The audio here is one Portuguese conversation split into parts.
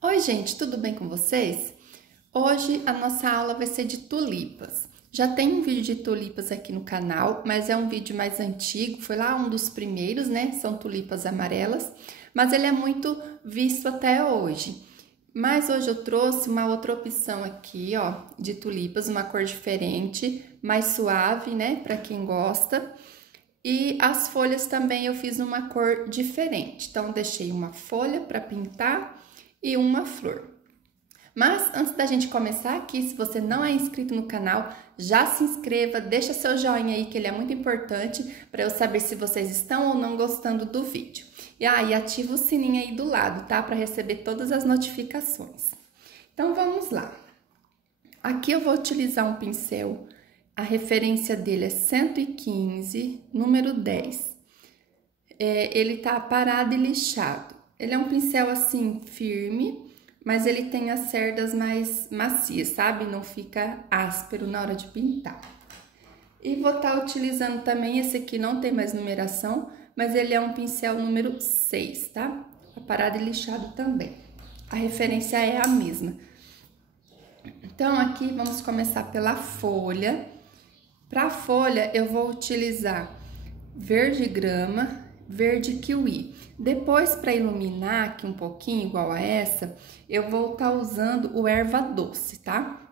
Oi, gente, tudo bem com vocês? Hoje a nossa aula vai ser de tulipas. Já tem um vídeo de tulipas aqui no canal, mas é um vídeo mais antigo, foi lá um dos primeiros, né? São tulipas amarelas, mas ele é muito visto até hoje. Mas hoje eu trouxe uma outra opção aqui, ó, de tulipas, uma cor diferente, mais suave, né, para quem gosta. E as folhas também eu fiz numa cor diferente. Então, deixei uma folha para pintar e uma flor. Mas antes da gente começar aqui, se você não é inscrito no canal, já se inscreva, deixa seu joinha aí que ele é muito importante para eu saber se vocês estão ou não gostando do vídeo. E ativa o sininho aí do lado, tá? Para receber todas as notificações. Então vamos lá. Aqui eu vou utilizar um pincel, a referência dele é 115, número 10. Ele tá parado e lixado. Ele é um pincel assim firme, mas ele tem as cerdas mais macias, sabe? Não fica áspero na hora de pintar. E vou estar utilizando também, esse aqui não tem mais numeração, mas ele é um pincel número 6, tá? Parado e lixado também. A referência é a mesma. Então, aqui vamos começar pela folha. Para a folha, eu vou utilizar verde grama, verde kiwi. Depois, para iluminar aqui um pouquinho, igual a essa, eu vou estar usando o erva doce, tá?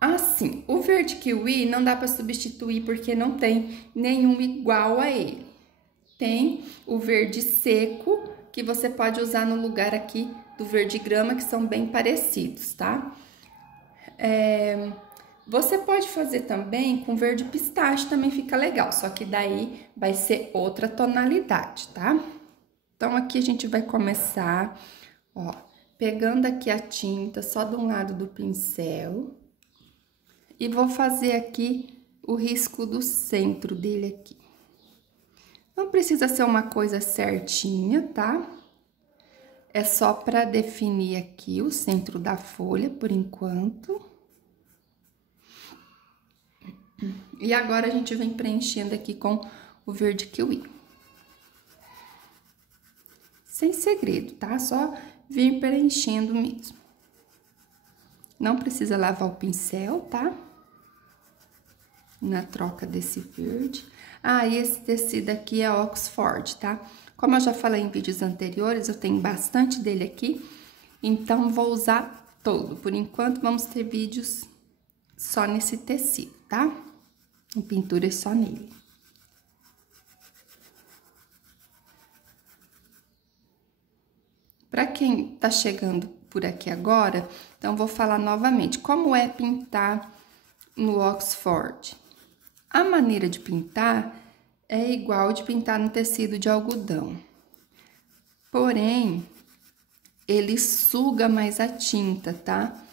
Assim, o verde kiwi não dá para substituir porque não tem nenhum igual a ele. Tem o verde seco, que você pode usar no lugar aqui do verde grama, que são bem parecidos, tá? Você pode fazer também com verde pistache, também fica legal, só que daí vai ser outra tonalidade, tá? Então, aqui a gente vai começar, ó, pegando aqui a tinta só de um lado do pincel e vou fazer aqui o risco do centro dele aqui. Não precisa ser uma coisa certinha, tá? É só para definir aqui o centro da folha, por enquanto. E agora a gente vem preenchendo aqui com o verde kiwi. Sem segredo, tá? Só vir preenchendo mesmo. Não precisa lavar o pincel, tá? Na troca desse verde. E esse tecido aqui é Oxford, tá? Como eu já falei em vídeos anteriores, eu tenho bastante dele aqui, então vou usar todo. Por enquanto, vamos ter vídeos só nesse tecido, tá? Em pinturas só nele. Para quem tá chegando por aqui agora, então vou falar novamente como é pintar no Oxford. A maneira de pintar é igual de pintar no tecido de algodão. Porém, ele suga mais a tinta, tá?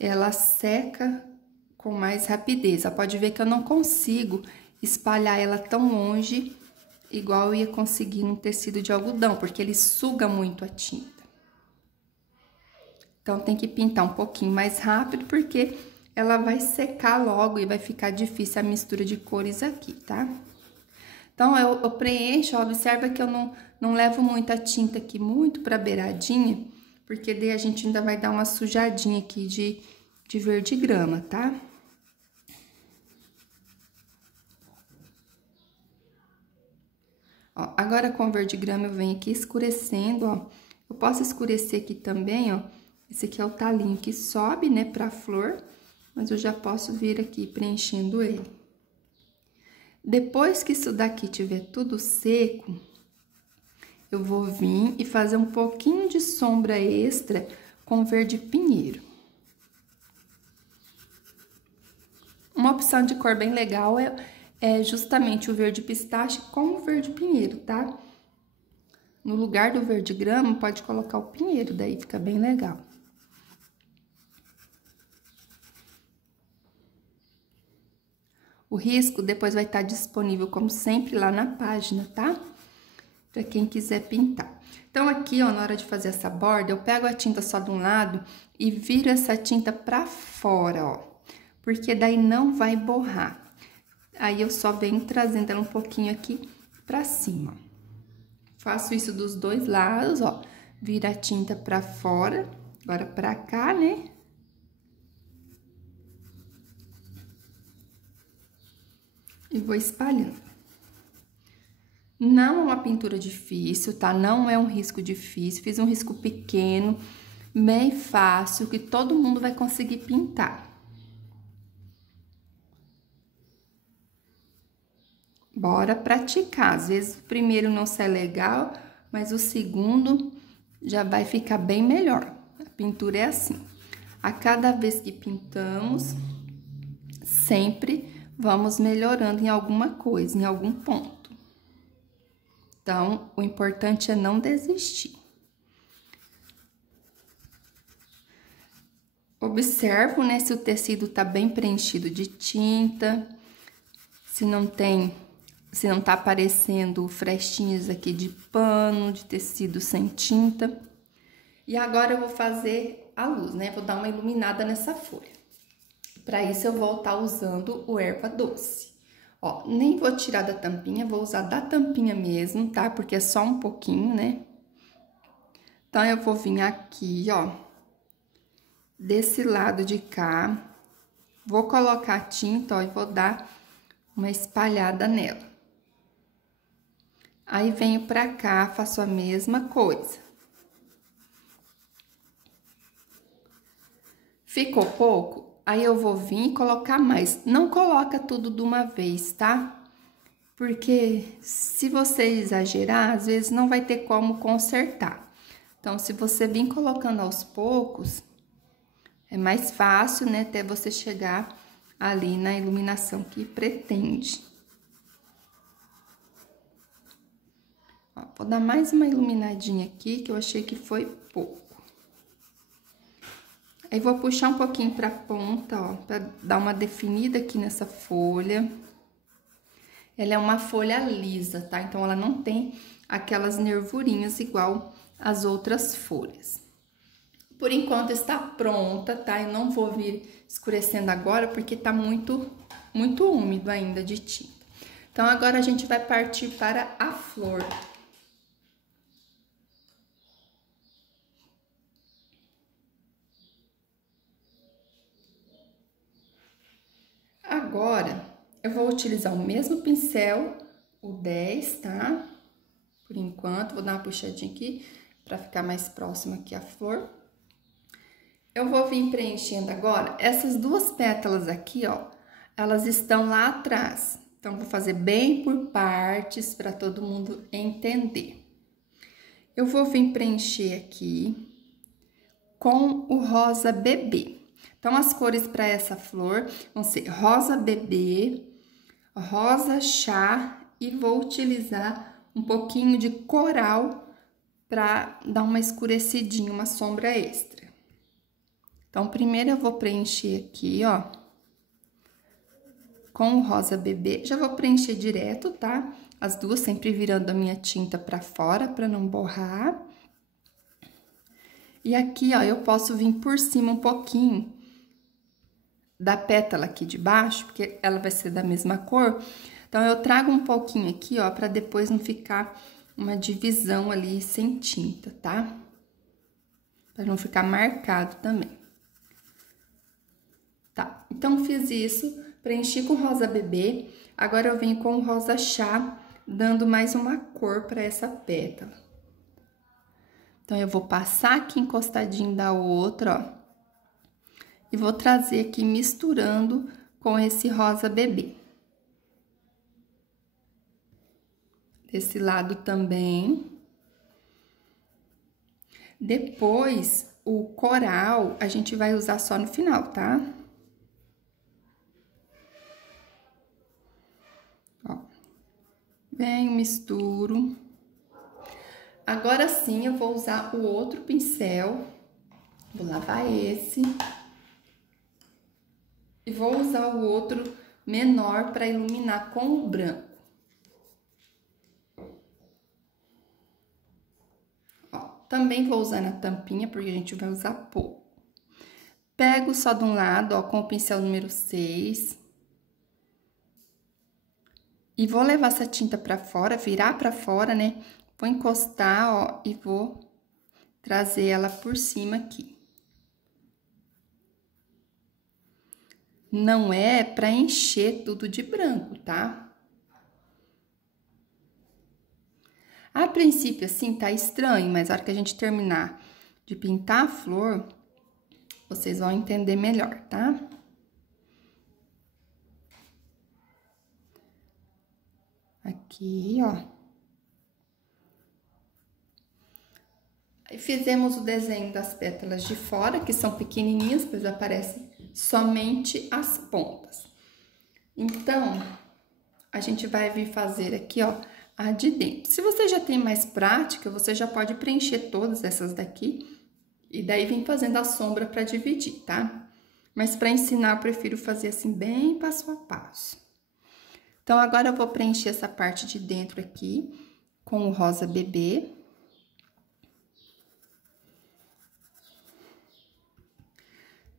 Ela seca com mais rapidez. Você pode ver que eu não consigo espalhar ela tão longe, igual eu ia conseguir no tecido de algodão, porque ele suga muito a tinta. Então, tem que pintar um pouquinho mais rápido, porque ela vai secar logo e vai ficar difícil a mistura de cores aqui, tá? Então, eu preencho, observa que eu não levo muita tinta aqui, muito pra beiradinha, porque daí a gente ainda vai dar uma sujadinha aqui de verde grama, tá? Ó, agora com o verde grama eu venho aqui escurecendo, ó. Eu posso escurecer aqui também, ó. Esse aqui é o talinho que sobe, né, pra flor, mas eu já posso vir aqui preenchendo ele. Depois que isso daqui tiver tudo seco, eu vou vir e fazer um pouquinho de sombra extra com verde pinheiro. Uma opção de cor bem legal é justamente o verde pistache com o verde pinheiro, tá? No lugar do verde grama, pode colocar o pinheiro, daí fica bem legal. O risco depois vai estar disponível, como sempre, lá na página, tá? Pra quem quiser pintar. Então, aqui, ó, na hora de fazer essa borda, eu pego a tinta só de um lado e viro essa tinta pra fora, ó. Porque daí não vai borrar. Aí, eu só venho trazendo ela um pouquinho aqui pra cima. Faço isso dos dois lados, ó. vira a tinta pra fora, agora pra cá, né? E vou espalhando. Não é uma pintura difícil, tá? Não é um risco difícil, fiz um risco pequeno, bem fácil, que todo mundo vai conseguir pintar. Bora praticar. Às vezes o primeiro não sai legal, mas o segundo já vai ficar bem melhor. A pintura é assim. A cada vez que pintamos, sempre vamos melhorando em alguma coisa, em algum ponto. Então, o importante é não desistir. Observo, né, se o tecido tá bem preenchido de tinta, se não tá aparecendo frestinhas aqui de pano, de tecido sem tinta. E agora eu vou fazer a luz, né? Vou dar uma iluminada nessa folha. Para isso eu vou estar usando o erva doce. Ó, nem vou tirar da tampinha, vou usar da tampinha mesmo, tá? Porque é só um pouquinho, né? Então, eu vou vir aqui, ó, desse lado de cá, vou colocar a tinta, ó, e vou dar uma espalhada nela. Aí, venho pra cá, faço a mesma coisa. Ficou pouco? Aí, eu vou vir e colocar mais. Não coloca tudo de uma vez, tá? Porque se você exagerar, às vezes não vai ter como consertar. Então, se você vir colocando aos poucos, é mais fácil, né, até você chegar ali na iluminação que pretende. Ó, vou dar mais uma iluminadinha aqui, que eu achei que foi pouco. Aí, vou puxar um pouquinho pra ponta, ó, pra dar uma definida aqui nessa folha. Ela é uma folha lisa, tá? Então, ela não tem aquelas nervurinhas igual as outras folhas. Por enquanto, está pronta, tá? Eu não vou vir escurecendo agora, porque tá muito úmido ainda de tinta. Então, agora a gente vai partir para a flor. Agora, eu vou utilizar o mesmo pincel, o 10, tá? Por enquanto, vou dar uma puxadinha aqui, pra ficar mais próxima aqui a flor. Eu vou vir preenchendo agora, essas duas pétalas aqui, ó, elas estão lá atrás. Então, vou fazer bem por partes, pra todo mundo entender. Eu vou vir preencher aqui com o rosa bebê. Então, as cores para essa flor vão ser rosa bebê, rosa chá e vou utilizar um pouquinho de coral para dar uma escurecidinha, uma sombra extra. Então, primeiro eu vou preencher aqui, ó, com o rosa bebê. Já vou preencher direto, tá? As duas sempre virando a minha tinta para fora para não borrar. E aqui, ó, eu posso vir por cima um pouquinho da pétala aqui de baixo, porque ela vai ser da mesma cor. Então, eu trago um pouquinho aqui, ó, pra depois não ficar uma divisão ali sem tinta, tá? Pra não ficar marcado também. Tá, então, fiz isso, preenchi com rosa bebê. Agora, eu venho com o rosa chá, dando mais uma cor pra essa pétala. Então, eu vou passar aqui encostadinho da outra, ó. E vou trazer aqui misturando com esse rosa bebê. Desse lado também. Depois, o coral, a gente vai usar só no final, tá? Ó. Venho, misturo. Agora sim, eu vou usar o outro pincel. Vou lavar esse. E vou usar o outro menor para iluminar com o branco. Ó, também vou usar na tampinha, porque a gente vai usar pouco. Pego só de um lado, ó, com o pincel número 6. E vou levar essa tinta para fora, virar para fora, né? Vou encostar, ó, e vou trazer ela por cima aqui. Não é pra encher tudo de branco, tá? A princípio, assim, tá estranho, mas na hora que a gente terminar de pintar a flor, vocês vão entender melhor, tá? Aqui, ó. Aí fizemos o desenho das pétalas de fora, que são pequenininhas, pois aparecem somente as pontas. Então, a gente vai vir fazer aqui, ó, a de dentro. Se você já tem mais prática, você já pode preencher todas essas daqui e daí vem fazendo a sombra para dividir, tá? Mas para ensinar, eu prefiro fazer assim, bem passo a passo. Então, agora eu vou preencher essa parte de dentro aqui com o rosa bebê.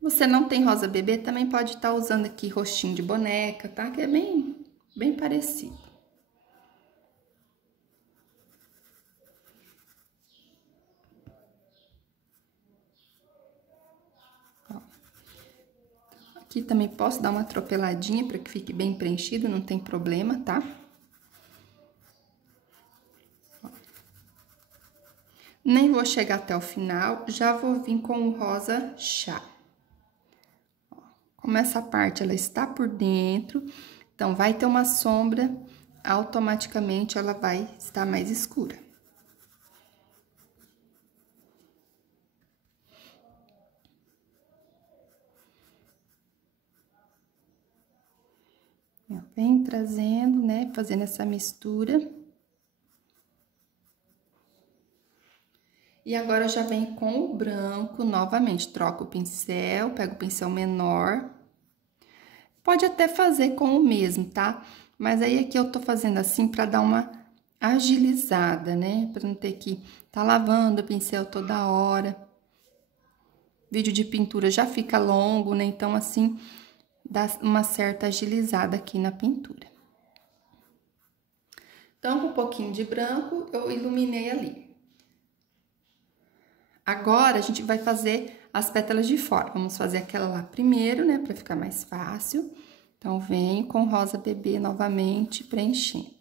Você não tem rosa bebê, também pode estar usando aqui rostinho de boneca, tá? Que é bem parecido. Ó. Aqui também posso dar uma atropeladinha para que fique bem preenchido, não tem problema, tá? Ó. Nem vou chegar até o final, já vou vir com o rosa chá. Como essa parte, ela está por dentro, então, vai ter uma sombra, automaticamente ela vai estar mais escura. Vem trazendo, né, fazendo essa mistura. E agora, já vem com o branco, novamente, troca o pincel, pega o pincel menor. Pode até fazer com o mesmo, tá? Mas aí, aqui eu tô fazendo assim pra dar uma agilizada, né? Pra não ter que tá lavando o pincel toda hora. Vídeo de pintura já fica longo, né? Então, assim, dá uma certa agilizada aqui na pintura. Então, com um pouquinho de branco, eu iluminei ali. Agora, a gente vai fazer as pétalas de fora. Vamos fazer aquela lá primeiro, né, pra ficar mais fácil. Então, venho com rosa bebê novamente, preenchendo.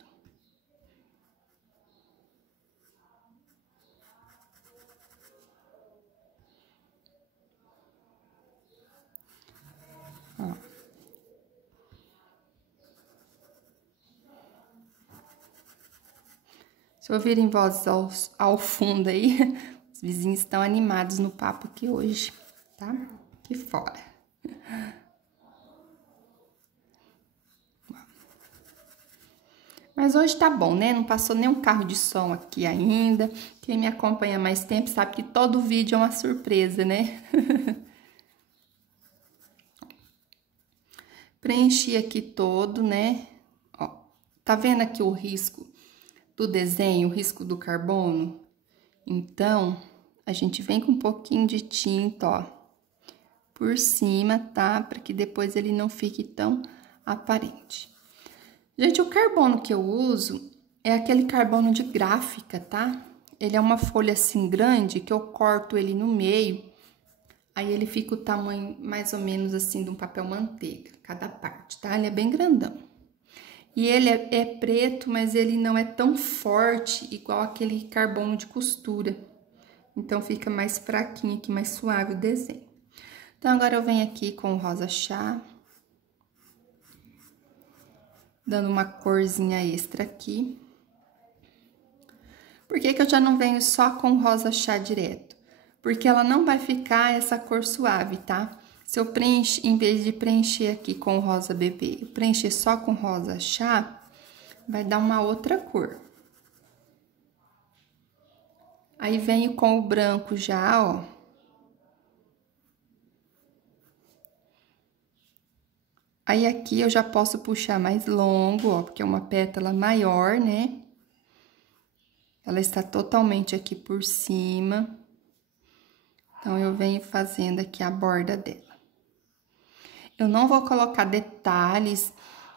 Ó. Se ouvirem vozes ao fundo aí, os vizinhos estão animados no papo aqui hoje, tá? Aqui fora. Mas hoje tá bom, né? Não passou nenhum carro de som aqui ainda. Quem me acompanha há mais tempo sabe que todo vídeo é uma surpresa, né? Preenchi aqui todo, né? Ó, tá vendo aqui o risco do desenho, o risco do carbono? Então, a gente vem com um pouquinho de tinta, ó, por cima, tá? Para que depois ele não fique tão aparente. Gente, o carbono que eu uso é aquele carbono de gráfica, tá? Ele é uma folha assim grande que eu corto ele no meio, aí ele fica o tamanho mais ou menos assim de um papel manteiga, cada parte, tá? Ele é bem grandão. E ele é preto, mas ele não é tão forte igual aquele carbono de costura. Então, fica mais fraquinho aqui, mais suave o desenho. Então, agora eu venho aqui com o rosa chá. Dando uma corzinha extra aqui. Por que que eu já não venho só com rosa chá direto? Porque ela não vai ficar essa cor suave, tá? Se eu preencher, em vez de preencher aqui com rosa bebê, eu preencher só com rosa chá, vai dar uma outra cor. Aí, venho com o branco já, ó. Aí, aqui eu já posso puxar mais longo, ó, porque é uma pétala maior, né? Ela está totalmente aqui por cima. Então, eu venho fazendo aqui a borda dela. Eu não vou colocar detalhes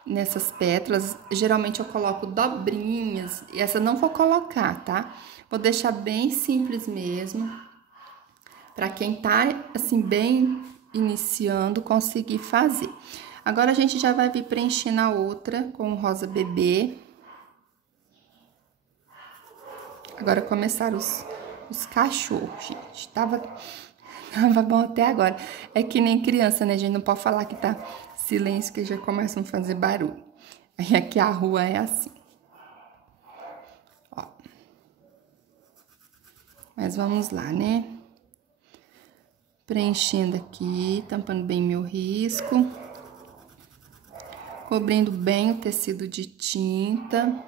nessas pétalas. Geralmente, eu coloco dobrinhas. E essa não vou colocar, tá? Vou deixar bem simples mesmo. para quem tá, assim, bem iniciando, conseguir fazer. Agora, a gente já vai vir preenchendo a outra com o rosa bebê. Agora, começaram os cachorros, gente. Tava bom até agora. É que nem criança, né? A gente não pode falar que tá silêncio, que já começam a fazer barulho. Aí, aqui a rua é assim. Ó. Mas vamos lá, né? Preenchendo aqui, tampando bem meu risco. Cobrindo bem o tecido de tinta.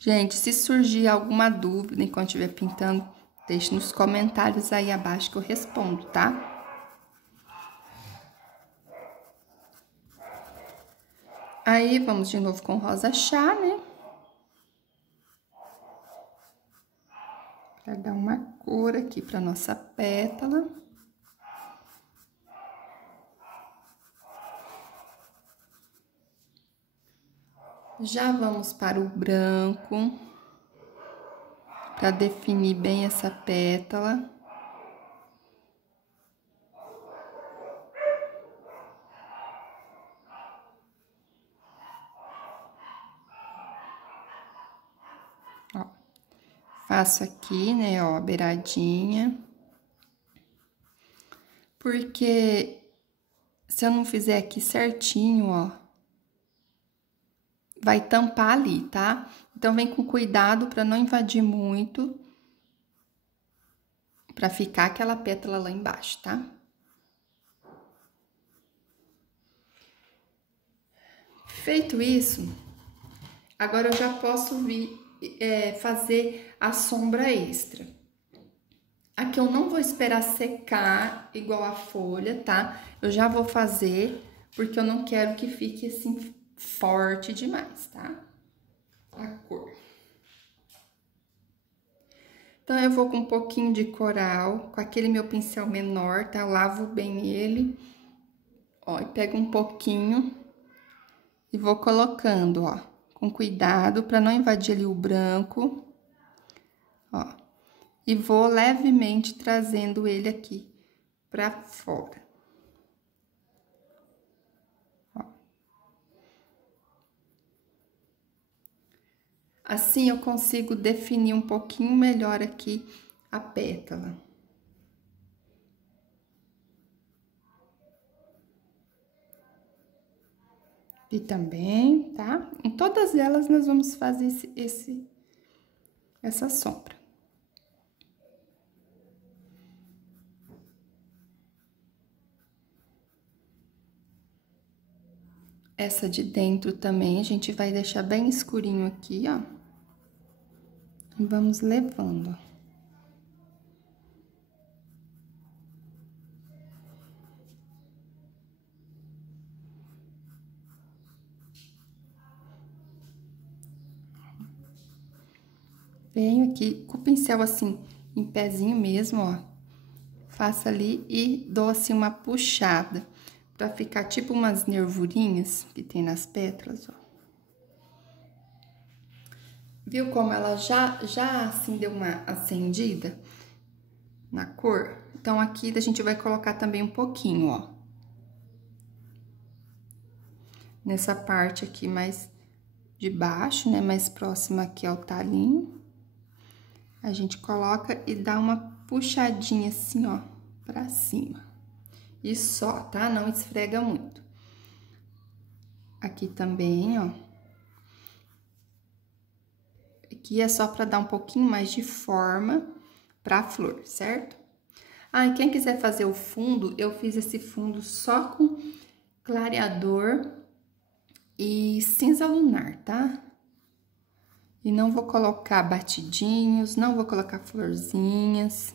Gente, se surgir alguma dúvida enquanto estiver pintando, deixe nos comentários aí abaixo que eu respondo, tá? Aí, vamos de novo com rosa chá, né? Pra dar uma cor aqui pra nossa pétala. Já vamos para o branco, para definir bem essa pétala. Ó, faço aqui, né, ó, a beiradinha. Porque se eu não fizer aqui certinho, ó, vai tampar ali, tá? Então, vem com cuidado para não invadir muito, para ficar aquela pétala lá embaixo, tá? Feito isso, agora eu já posso vir fazer a sombra extra. Aqui eu não vou esperar secar igual a folha, tá? Eu já vou fazer, porque eu não quero que fique assim forte demais, tá? A cor. Então, eu vou com um pouquinho de coral, com aquele meu pincel menor, tá? Eu lavo bem ele. Ó, e pego um pouquinho e vou colocando, ó, com cuidado pra não invadir ali o branco. Ó, e vou levemente trazendo ele aqui pra fora. Ó. Assim, eu consigo definir um pouquinho melhor aqui a pétala. E também, tá? Em todas elas, nós vamos fazer essa sombra. Essa de dentro também, a gente vai deixar bem escurinho aqui, ó. E vamos levando, ó. Venho aqui com o pincel assim, em pezinho mesmo, ó. Faço ali e dou assim uma puxada, pra ficar tipo umas nervurinhas que tem nas pétalas, ó. Viu como ela já assim deu uma acendida na cor? Então, aqui a gente vai colocar também um pouquinho, ó. Nessa parte aqui mais de baixo, né? Mais próxima aqui ao talinho. A gente coloca e dá uma puxadinha assim, ó, pra cima. E só, tá? Não esfrega muito. Aqui também, ó. Aqui é só pra dar um pouquinho mais de forma pra flor, certo? Ah, e quem quiser fazer o fundo, eu fiz esse fundo só com clareador e cinza lunar, tá? E não vou colocar batidinhos, não vou colocar florzinhas.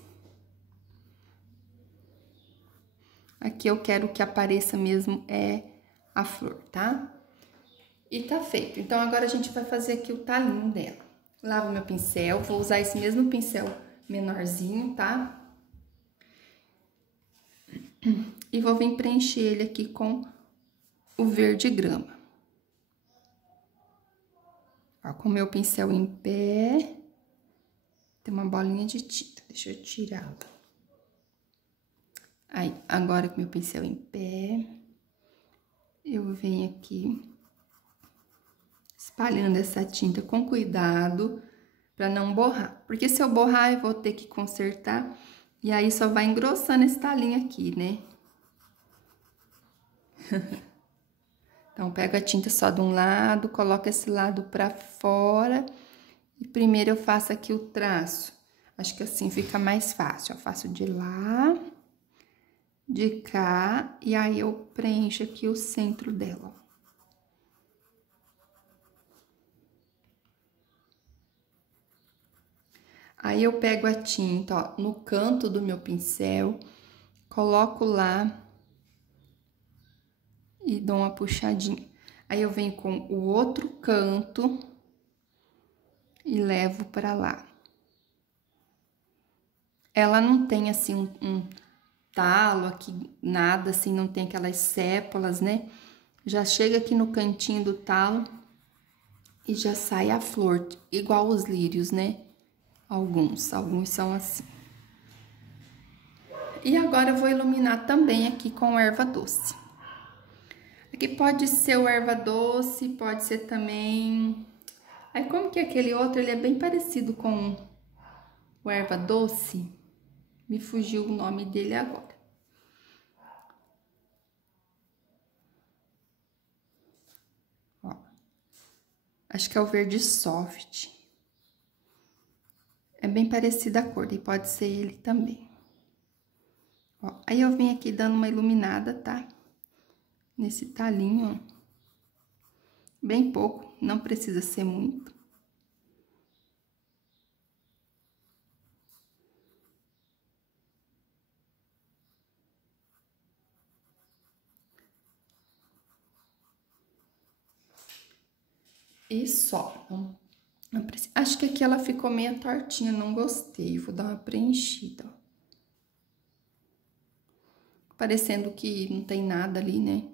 Aqui eu quero que apareça mesmo a flor, tá? E tá feito. Então, agora a gente vai fazer aqui o talinho dela. Lavo meu pincel, vou usar esse mesmo pincel menorzinho, tá? E vou vir preencher ele aqui com o verde grama. Ó, com o meu pincel em pé. uma bolinha de tinta. Deixa eu tirá-la. Aí, agora com meu pincel em pé, eu venho aqui espalhando essa tinta com cuidado para não borrar. Porque se eu borrar, eu vou ter que consertar e aí só vai engrossando esse talinho aqui, né? Então, pego a tinta só de um lado, coloco esse lado pra fora e primeiro eu faço aqui o traço. Acho que assim fica mais fácil. Eu faço de lá, de cá e aí eu preencho aqui o centro dela. Aí eu pego a tinta, ó, no canto do meu pincel, coloco lá e dou uma puxadinha. Aí eu venho com o outro canto e levo pra lá. Ela não tem assim um talo aqui, nada assim, não tem aquelas sépolas, né? Já chega aqui no cantinho do talo e já sai a flor, igual os lírios, né? Alguns são assim. E agora eu vou iluminar também aqui com erva doce. Aqui pode ser o erva doce, pode ser também... Aí, como que aquele outro, ele é bem parecido com o erva doce? Me fugiu o nome dele agora. Ó, acho que é o verde soft. É bem parecida a cor, e pode ser ele também. Ó, aí eu venho aqui dando uma iluminada, tá? Nesse talinho, ó. Bem pouco, não precisa ser muito. E só, não precisa. Acho que aqui ela ficou meio tortinha, não gostei. Vou dar uma preenchida, ó. Parecendo que não tem nada ali, né?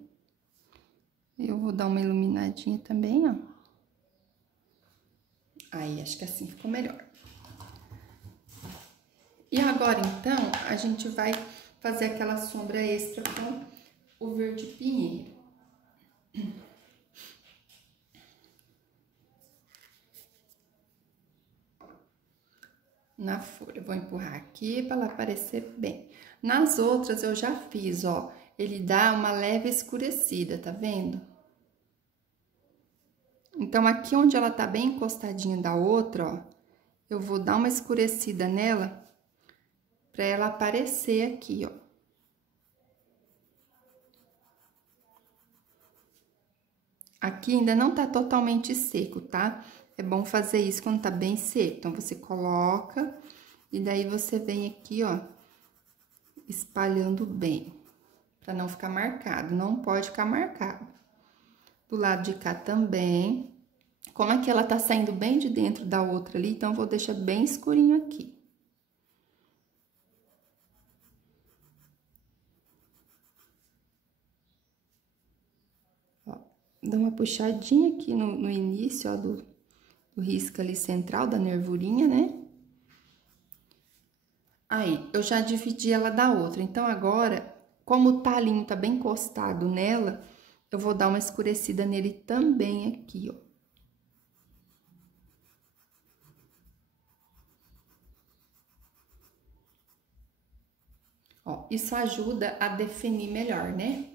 Eu vou dar uma iluminadinha também, ó. Aí, acho que assim ficou melhor. E agora, então, a gente vai fazer aquela sombra extra com o verde pinheiro. Na folha, eu vou empurrar aqui para ela aparecer bem. Nas outras eu já fiz, ó, ele dá uma leve escurecida, tá vendo? Então, aqui onde ela tá bem encostadinha da outra, ó, eu vou dar uma escurecida nela pra ela aparecer aqui, ó. Aqui ainda não tá totalmente seco, tá? É bom fazer isso quando tá bem seco. Então, você coloca e daí você vem aqui, ó, espalhando bem, pra não ficar marcado. Não pode ficar marcado. Do lado de cá também. Como aqui ela tá saindo bem de dentro da outra ali, então eu vou deixar bem escurinho aqui. Ó, dá uma puxadinha aqui no início, ó, do risco ali central da nervurinha, né? Aí, eu já dividi ela da outra, então agora, como o talinho tá bem encostado nela, eu vou dar uma escurecida nele também aqui, ó. Ó, isso ajuda a definir melhor, né?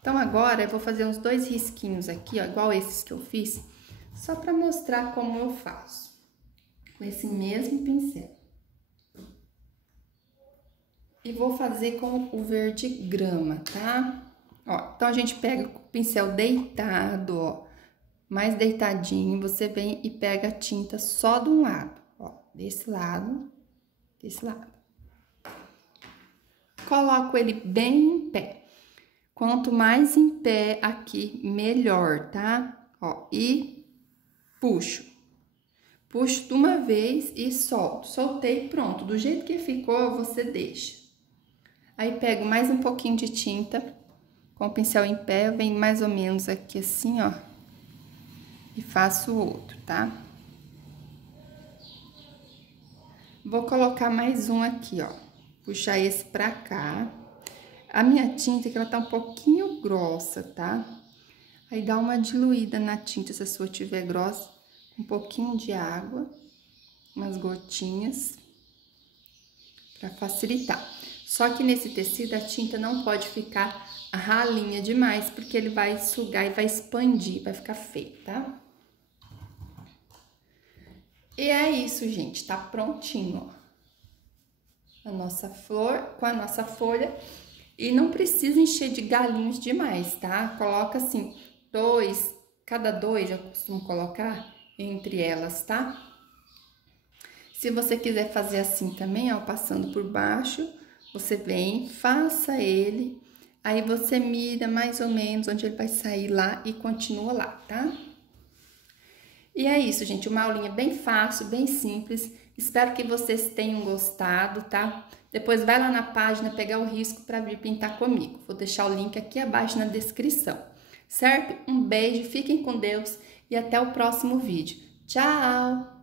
Então, agora, eu vou fazer uns 2 risquinhos aqui, ó, igual esses que eu fiz, só pra mostrar como eu faço, com esse mesmo pincel. E vou fazer com o verde grama, tá? Ó, então, a gente pega o pincel deitado, ó, mais deitadinho, você vem e pega a tinta só de um lado, ó, desse lado, desse lado. Coloco ele bem em pé. Quanto mais em pé aqui, melhor, tá? Ó, e puxo. Puxo de uma vez e solto. Soltei, pronto. Do jeito que ficou, você deixa. Aí, pego mais um pouquinho de tinta, com o pincel em pé, vem mais ou menos aqui assim, ó. E faço o outro, tá? Vou colocar mais um aqui, ó. Puxar esse pra cá. A minha tinta que ela tá um pouquinho grossa, tá? Aí dá uma diluída na tinta, se a sua tiver grossa, um pouquinho de água, umas gotinhas, pra facilitar. Só que nesse tecido a tinta não pode ficar ralinha demais, porque ele vai sugar e vai expandir, vai ficar feio, tá? E é isso, gente, tá prontinho, ó. A nossa flor com a nossa folha. E não precisa encher de galinhos demais, tá? Coloca assim, cada dois eu costumo colocar entre elas, tá? Se você quiser fazer assim também, ó, passando por baixo, você vem, faça ele, aí você mira mais ou menos onde ele vai sair lá e continua lá, tá? E é isso, gente, uma aulinha bem fácil, bem simples. Espero que vocês tenham gostado, tá? Depois vai lá na página pegar o risco para vir pintar comigo. Vou deixar o link aqui abaixo na descrição, certo? Um beijo, fiquem com Deus e até o próximo vídeo. Tchau!